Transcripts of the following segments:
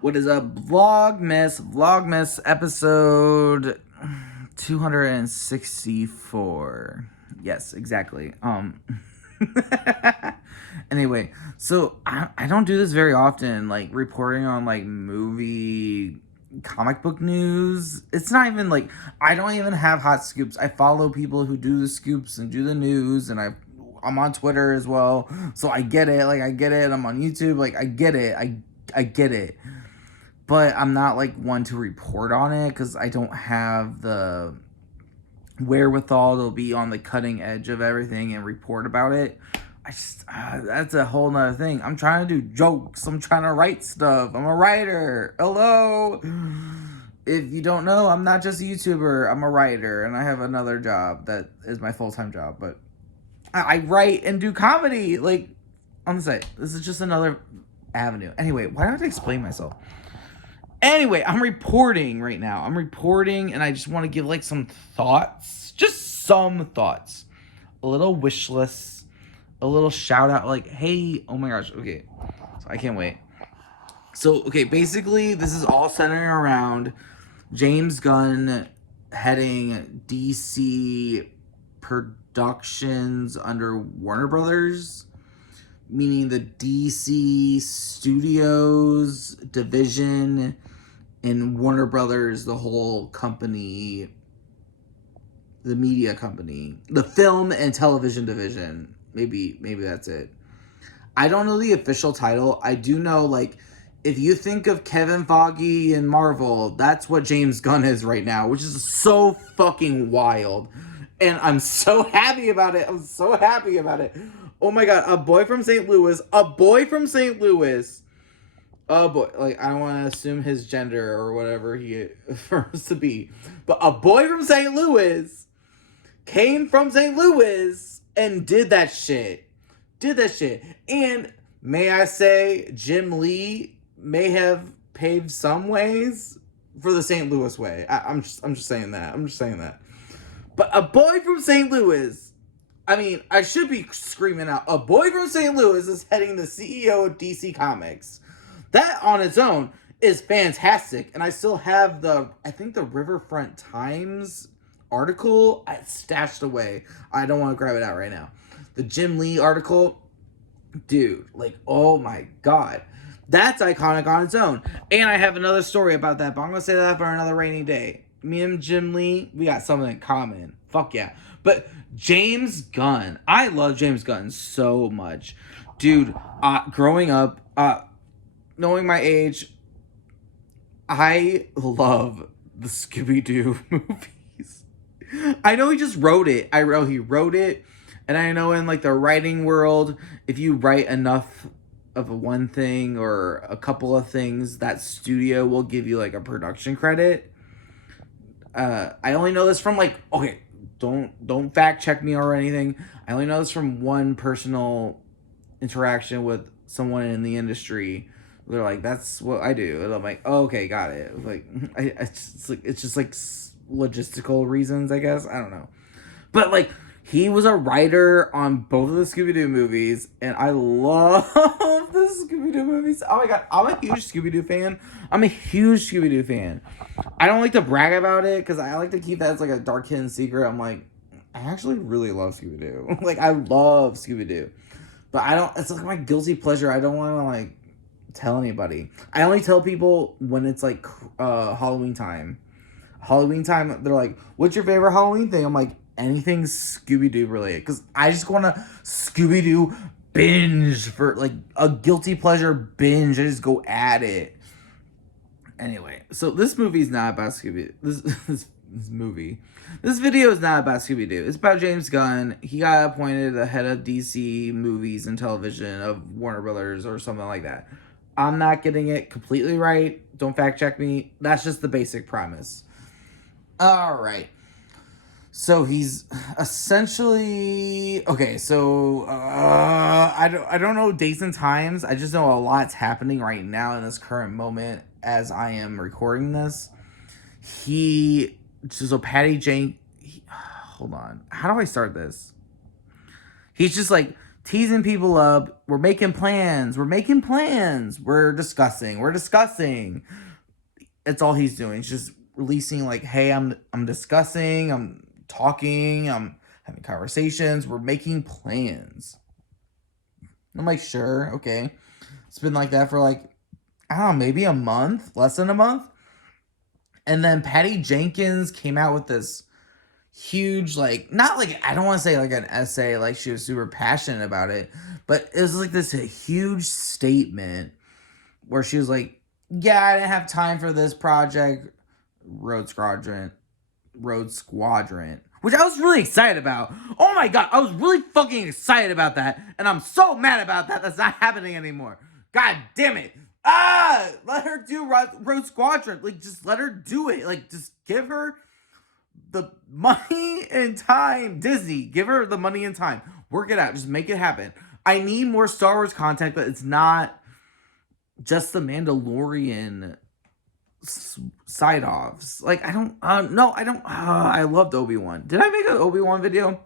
What is up, Vlogmas? Vlogmas episode 264. Yes, exactly. Anyway, so I don't do this very often, like reporting on like movie comic book news. It's not even like I don't even have hot scoops. I follow people who do the scoops and do the news, and I'm on Twitter as well. So I get it. Like I get it. I'm on YouTube. Like I get it. I get it. But I'm not like one to report on it because I don't have the wherewithal to be on the cutting edge of everything and report about it. That's a whole nother thing. I'm trying to do jokes. I'm trying to write stuff. I'm a writer. Hello. If you don't know, I'm not just a YouTuber. I'm a writer, and I have another job that is my full-time job. But I write and do comedy, like on the side. This is just another avenue. Anyway, why do I have to explain myself? Anyway, I'm reporting right now. I'm reporting, and I just want to give like some thoughts. Just some thoughts. A little wish list. A little shout out. Like, hey, oh my gosh. Okay. So I can't wait. So, okay, basically, this is all centering around James Gunn heading DC Productions under Warner Brothers, meaning the DC Studios division and Warner Brothers, the whole company, the media company, the film and television division. Maybe that's it. I don't know the official title. I do know, like, if you think of Kevin Feige and Marvel, that's what James Gunn is right now, which is so fucking wild. And I'm so happy about it. I'm so happy about it. Oh my god, a boy from St. Louis. A boy from St. Louis. Oh boy, like, I don't want to assume his gender or whatever he prefers to be. But a boy from St. Louis came from St. Louis and did that shit. And may I say, Jim Lee may have paved some ways for the St. Louis way. I'm just saying that. But a boy from St. Louis, I mean, I should be screaming out, a boy from St. Louis is heading the CEO of DC Comics. That on its own is fantastic. And I still have I think the Riverfront Times article stashed away. I don't want to grab it out right now. The Jim Lee article, dude, like, oh my god. That's iconic on its own. And I have another story about that, but I'm going to say that for another rainy day. Me and Jim Lee, we got something in common. Fuck yeah. But James Gunn, I love James Gunn so much. Dude, growing up, knowing my age, I love the Scooby-Doo movies. I know he just wrote it. He wrote it. And I know in like the writing world, if you write enough of one thing or a couple of things, that studio will give you like a production credit. I only know this from like, okay, don't fact check me or anything. I only know this from one personal interaction with someone in the industry. They're like, that's what I do, and I'm like, oh, okay, got it. Like, it's just like logistical reasons, I guess. I don't know, but like, he was a writer on both of the Scooby-Doo movies, and I love the Scooby-Doo movies. Oh my god, I'm a huge Scooby-Doo fan. I don't like to brag about it, because I like to keep that as like a dark hidden secret. I'm like, I actually really love Scooby-Doo. Like, I love Scooby-Doo. But I don't, it's like my guilty pleasure. I don't want to like tell anybody. I only tell people when it's like Halloween time. They're like, what's your favorite Halloween thing? I'm like, anything Scooby-Doo related, because I just want to Scooby-Doo binge for like a guilty pleasure binge. I just go at it. Anyway, so this movie's not about Scooby. This video is not about Scooby-Doo. It's about James Gunn. He got appointed the head of DC movies and television of Warner Brothers or something like that. I'm not getting it completely right. Don't fact check me. That's just the basic premise. All right. So he's essentially okay. So I don't know dates and times. I just know a lot's happening right now in this current moment as I am recording this. Patty Jane. Hold on. How do I start this? He's just like teasing people up. We're making plans. We're making plans. We're discussing. We're discussing. It's all he's doing. He's just releasing like, hey, I'm discussing. I'm talking. I'm having conversations. We're making plans. I'm like, sure, okay. It's been like that for like, I don't know, maybe a month, less than a month. And then Patty Jenkins came out with this huge, like, not like, I don't want to say like an essay, like she was super passionate about it, but it was like this huge statement where she was like, yeah, I didn't have time for this project, Road Squadron, which I was really excited about. Oh my god, I was really fucking excited about that, and I'm so mad about that. That's not happening anymore. God damn it. Let her do Road Squadron. Like, just let her do it. Like, just give her the money and time. Disney, give her the money and time. Work it out. Just make it happen. I need more Star Wars content, but it's not just the Mandalorian side offs. Like, I don't, no, I don't, I loved Obi-Wan. Did I make an Obi-Wan video?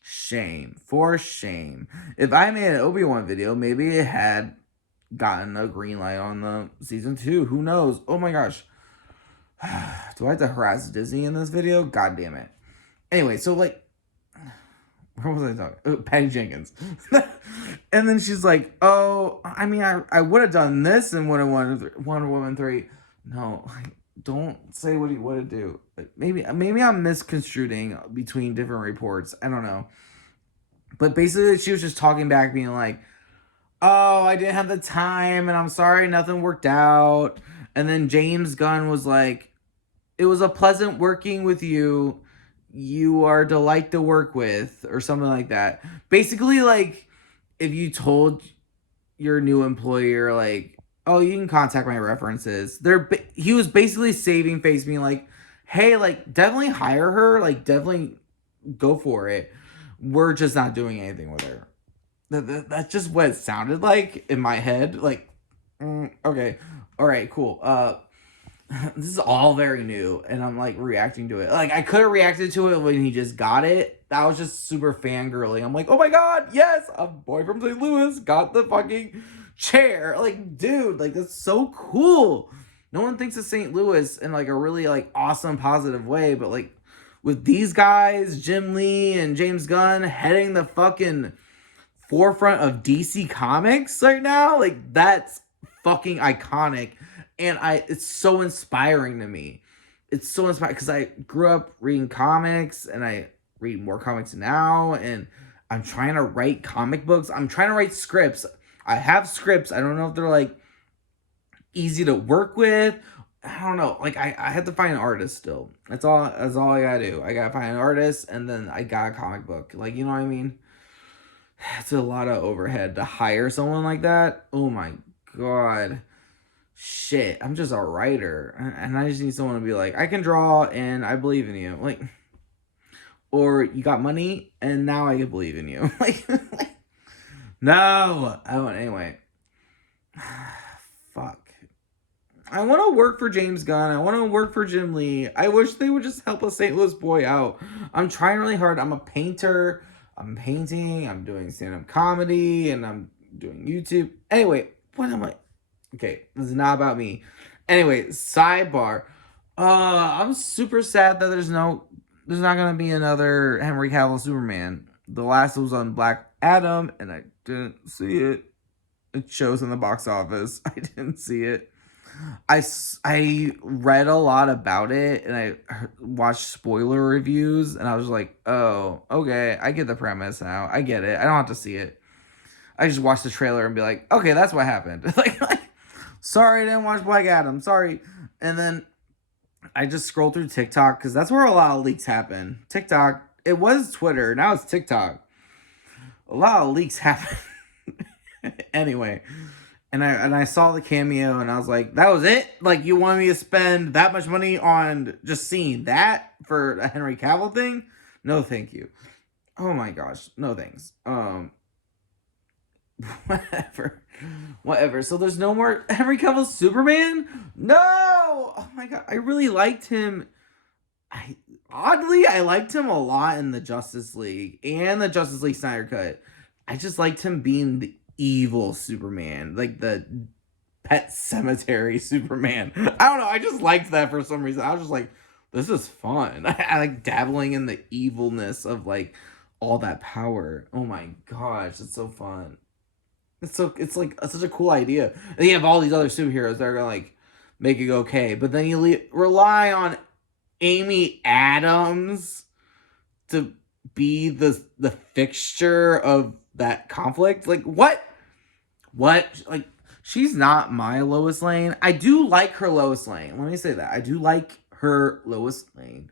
Shame. For shame. If I made an Obi-Wan video, maybe it had gotten a green light on the season 2. Who knows? Oh my gosh. Do I have to harass Disney in this video? God damn it. Anyway, so like, where was I talking? Oh, Patty Jenkins. And then she's like, oh, I mean, I would have done this in Wonder Woman 3. No, don't say what he would have do. Maybe I'm misconstruing between different reports. I don't know. But basically, she was just talking back, being like, oh, I didn't have the time, and I'm sorry nothing worked out. And then James Gunn was like, it was a pleasant working with you. You are a delight to work with, or something like that. Basically, like, if you told your new employer, like, oh, you can contact my references. He was basically saving face, being like, hey, like, definitely hire her. Like, definitely go for it. We're just not doing anything with her. That's just what it sounded like in my head. Like, okay, all right, cool. This is all very new, and I'm like reacting to it. Like, I could have reacted to it when he just got it. That was just super fangirly. I'm like, oh my god, yes, a boy from St. Louis got the fucking chair. Like, dude, like, that's so cool. No one thinks of St. Louis in like a really like awesome, positive way, but like with these guys, Jim Lee and James Gunn heading the fucking forefront of DC Comics right now, like, that's fucking iconic. And it's so inspiring to me. It's so inspiring because I grew up reading comics, and I read more comics now, and I'm trying to write comic books. I'm trying to write scripts. I have scripts. I don't know if they're like easy to work with. I don't know. Like, I have to find an artist still. That's all I gotta do. I gotta find an artist, and then I got a comic book. Like, you know what I mean? It's a lot of overhead to hire someone like that. Oh my god. Shit, I'm just a writer, and I just need someone to be like, I can draw, and I believe in you. Like, or you got money, and now I can believe in you. Like, no. Oh, anyway. Fuck. I want to work for James Gunn. I want to work for Jim Lee. I wish they would just help a St. Louis boy out. I'm trying really hard. I'm a painter. I'm painting. I'm doing stand-up comedy, and I'm doing YouTube. Anyway, what am I? Okay, this is not about me. Anyway, sidebar. I'm super sad that there's not gonna be another Henry Cavill Superman. The last was on Black Adam, and I didn't see it. It shows in the box office. I didn't see it. I read a lot about it, and I watched spoiler reviews, and I was like, oh, okay, I get the premise now. I get it. I don't have to see it. I just watched the trailer and be like, okay, that's what happened. like sorry, I didn't watch Black Adam. Sorry. And then I just scrolled through TikTok, because that's where a lot of leaks happen. TikTok. It was Twitter. Now it's TikTok. A lot of leaks happen. Anyway. And I saw the cameo, and I was like, that was it? Like, you wanted me to spend that much money on just seeing that for a Henry Cavill thing? No, thank you. Oh my gosh. No thanks. Whatever. So there's no more Henry Cavill Superman? No! Oh my god. I really liked him. I liked him a lot in the Justice League and the Justice League Snyder Cut. I just liked him being the evil Superman, like the Pet Cemetery Superman. I don't know. I just liked that for some reason. I was just like, this is fun. I like dabbling in the evilness of like all that power. Oh my gosh, it's so fun. It's like such a cool idea. And you have all these other superheroes that are gonna like make it okay, but then you rely on Amy Adams to be the fixture of that conflict. Like what? What? Like she's not my Lois Lane. I do like her Lois Lane. Let me say that. I do like her Lois Lane.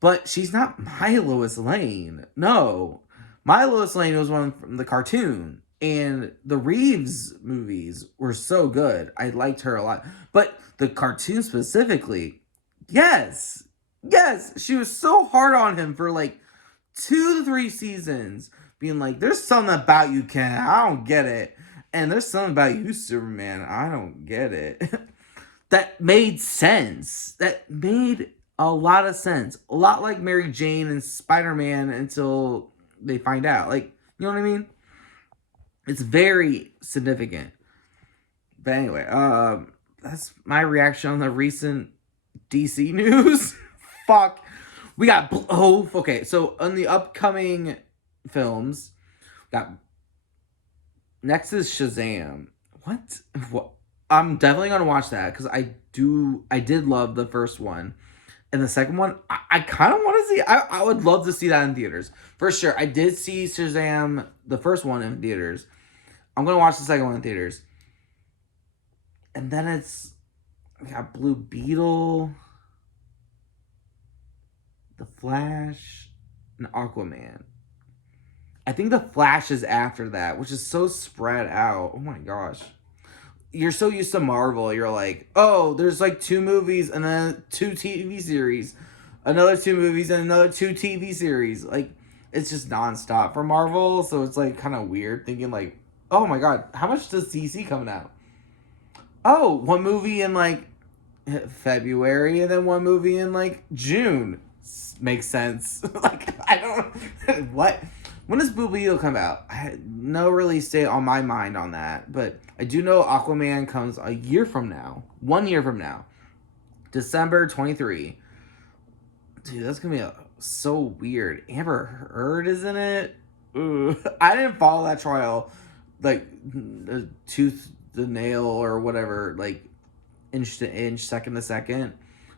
But she's not my Lois Lane. No. My Lois Lane was one from the cartoon. And the Reeves movies were so good. I liked her a lot. But the cartoon specifically, yes. Yes. She was so hard on him for like 2 to 3 seasons. Being like, there's something about you, Ken. I don't get it. And there's something about you, Superman. I don't get it. That made sense. That made a lot of sense. A lot like Mary Jane and Spider-Man until they find out. Like, you know what I mean? It's very significant. But anyway, that's my reaction on the recent DC news. Fuck. We got... Oh, okay. So, on the upcoming films, got... Next is Shazam. What? I'm definitely gonna watch that because I did love the first one, and the second one I kind of want to see. I would love to see that in theaters for sure. I did see Shazam the first one in theaters. I'm gonna watch the second one in theaters, and then we got Blue Beetle, The Flash, and Aquaman. I think The Flash is after that, which is so spread out. Oh my gosh. You're so used to Marvel. You're like, oh, there's like 2 movies and then 2 TV series. Another 2 movies and another 2 TV series. Like, it's just nonstop for Marvel. So it's like kind of weird thinking like, oh my god, how much does DC coming out? Oh, 1 movie in like February and then 1 movie in like June. Makes sense. Like, I don't... What? When does Blue Beetle come out? I had no release date on my mind on that, but I do know Aquaman comes a year from now. 1 year from now. December 23. Dude, that's going to be so weird. Amber Heard is in it? Ooh. I didn't follow that trial, like, the tooth, the nail, or whatever, like, inch to inch, second to second.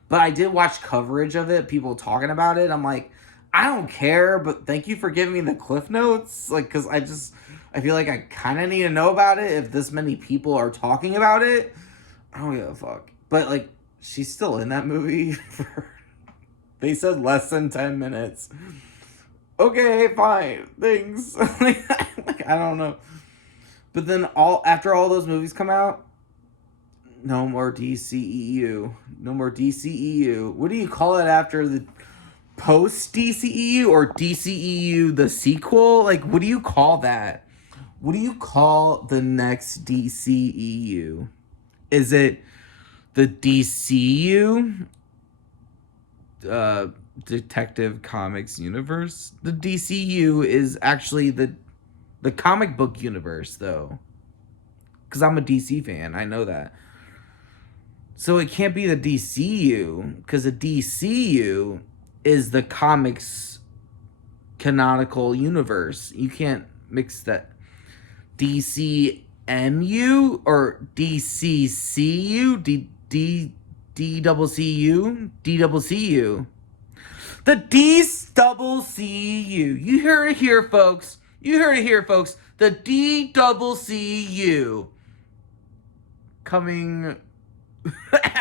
But I did watch coverage of it, people talking about it. I'm like, I don't care, but thank you for giving me the cliff notes. Like, because I feel like I kind of need to know about it if this many people are talking about it. I don't give a fuck. But, like, she's still in that movie for, they said less than 10 minutes. Okay, fine. Thanks. Like, I don't know. But then after all those movies come out, no more DCEU. No more DCEU. What do you call it after the post DCEU or DCEU the sequel? Like, what do you call that? What do you call the next DCEU? Is it the DCU? Detective Comics Universe? The DCU is actually the comic book universe, though. Because I'm a DC fan. I know that. So it can't be the DCU, because the DCU is the comics canonical universe. You can't mix that. DCMU or DCCU? DCCU? DCCU. The DCCU. You heard it here, folks. You heard it here, folks. The DCCU. Coming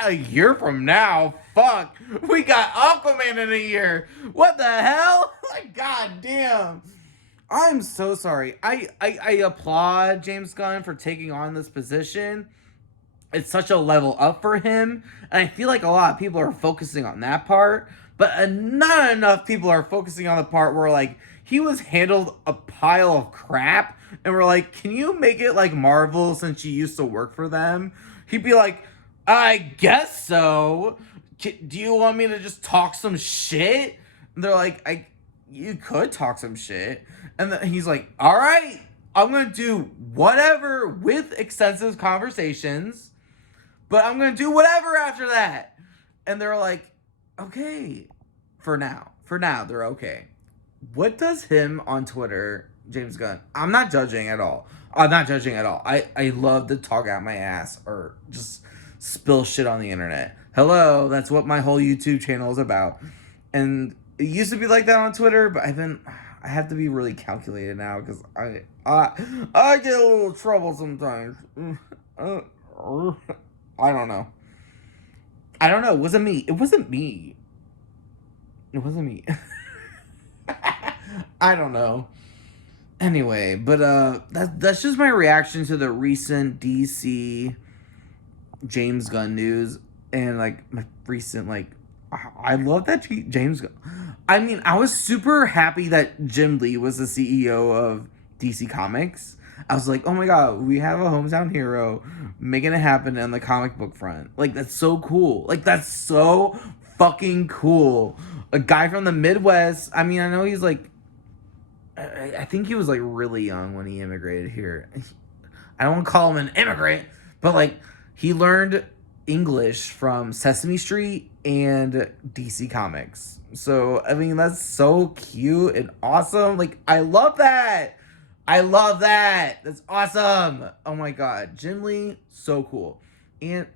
a year from now. Fuck. We got Aquaman in a year. What the hell? Like, god damn. I'm so sorry. I applaud James Gunn for taking on this position. It's such a level up for him. And I feel like a lot of people are focusing on that part. But not enough people are focusing on the part where, like, he was handled a pile of crap. And we're like, can you make it like Marvel since you used to work for them? He'd be like, I guess so. Do you want me to just talk some shit? And they're like, you could talk some shit. And then he's like, all right, I'm going to do whatever with extensive conversations, but I'm going to do whatever after that. And they're like, okay, for now. For now, they're okay. What does him on Twitter, James Gunn? I'm not judging at all. I'm not judging at all. I love to talk out my ass or just spill shit on the internet. Hello, that's what my whole YouTube channel is about. And it used to be like that on Twitter, but I have to be really calculated now because I get a little trouble sometimes. I don't know. I don't know. It wasn't me. It wasn't me. It wasn't me. I don't know. Anyway, but that's just my reaction to the recent DC James Gunn news and like my recent like I love that James Gunn. I mean, I was super happy that Jim Lee was the CEO of DC Comics. I was like, oh my god, we have a hometown hero making it happen on the comic book front. Like, that's so cool. Like, that's so fucking cool. A guy from the Midwest. I mean, I know he's like, I think he was like really young when he immigrated here. I don't want to call him an immigrant, but like, he learned English from Sesame Street and DC Comics. So, I mean, that's so cute and awesome. Like, I love that. I love that. That's awesome. Oh my god. Jim Lee, so cool. And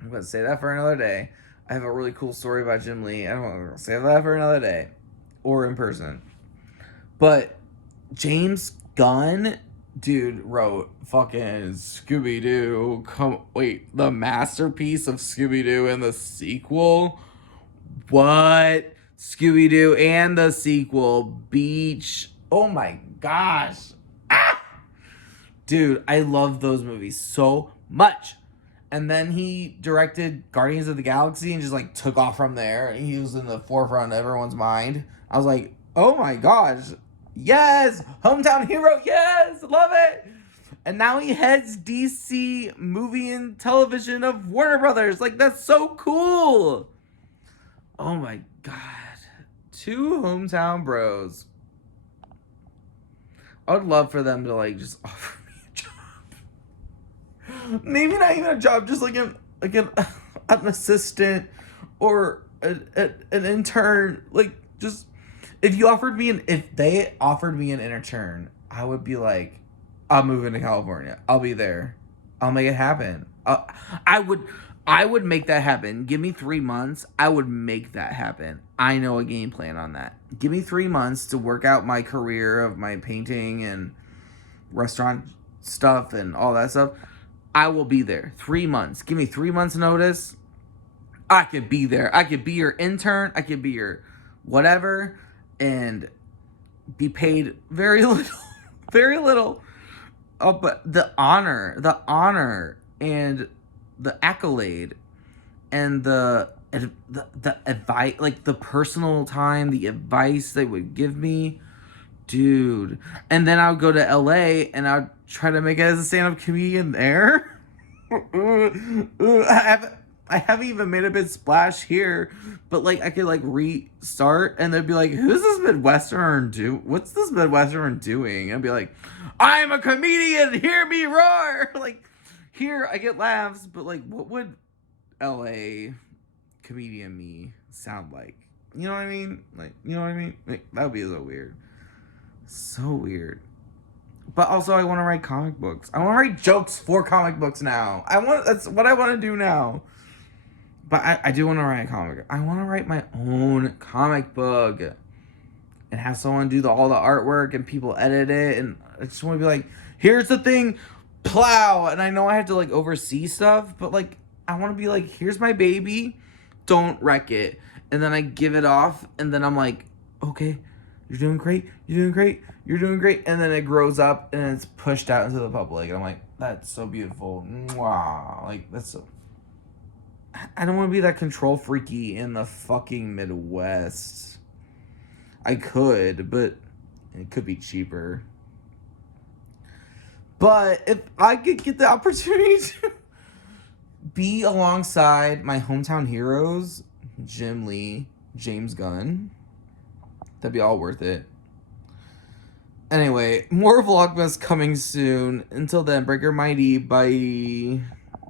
I'm going to say that for another day. I have a really cool story about Jim Lee. I don't want to say that for another day. Or in person. But James Gunn, dude, wrote fucking Scooby-Doo. The masterpiece of Scooby-Doo and the sequel? What? Scooby-Doo and the sequel. Beach. Oh my gosh. Ah! Dude, I love those movies so much. And then he directed Guardians of the Galaxy and just like took off from there. He was in the forefront of everyone's mind. I was like, oh my gosh. Yes! Hometown hero, yes! Love it! And now he heads DC movie and television of Warner Brothers. Like, that's so cool! Oh my god. 2 hometown bros. I would love for them to like just offer me a job. Maybe not even a job, just like an assistant or an intern. Like, just if they offered me an intern, I would be like, I'm moving to California. I'll be there. I'll make it happen. I would make that happen. Give me 3 months. I would make that happen. I know a game plan on that. Give me 3 months to work out my career of my painting and restaurant stuff and all that stuff. I will be there. 3 months. Give me 3 months notice. I could be there. I could be your intern. I could be your whatever and be paid very little. Very little. Oh, but the honor and the accolade and the advice, like the personal time, the advice they would give me, dude. And then I would go to LA and I would try to make it as a stand-up comedian there. I haven't even made a big splash here, but like I could like restart and they'd be like, who's this Midwestern what's this Midwestern doing? And I'd be like, I'm a comedian, hear me roar. Like, here I get laughs, but like what would LA comedian me sound like? You know what I mean? Like, you know what I mean? Like, that would be so weird. So weird. But also I want to write comic books. I want to write jokes for comic books now. That's what I want to do now. But I do want to write a comic. I want to write my own comic book and have someone do all the artwork and people edit it. And I just want to be like, here's the thing, plow. And I know I have to like oversee stuff, but like I want to be like, here's my baby, don't wreck it. And then I give it off and then I'm like, okay, you're doing great, you're doing great, you're doing great. And then it grows up and it's pushed out into the public. And I'm like, that's so beautiful. Mwah. Like, that's so... I don't want to be that control freaky in the fucking Midwest. I could, but it could be cheaper. But if I could get the opportunity to be alongside my hometown heroes, Jim Lee, James Gunn, that'd be all worth it. Anyway, more Vlogmas coming soon. Until then, Breaker Mighty, bye.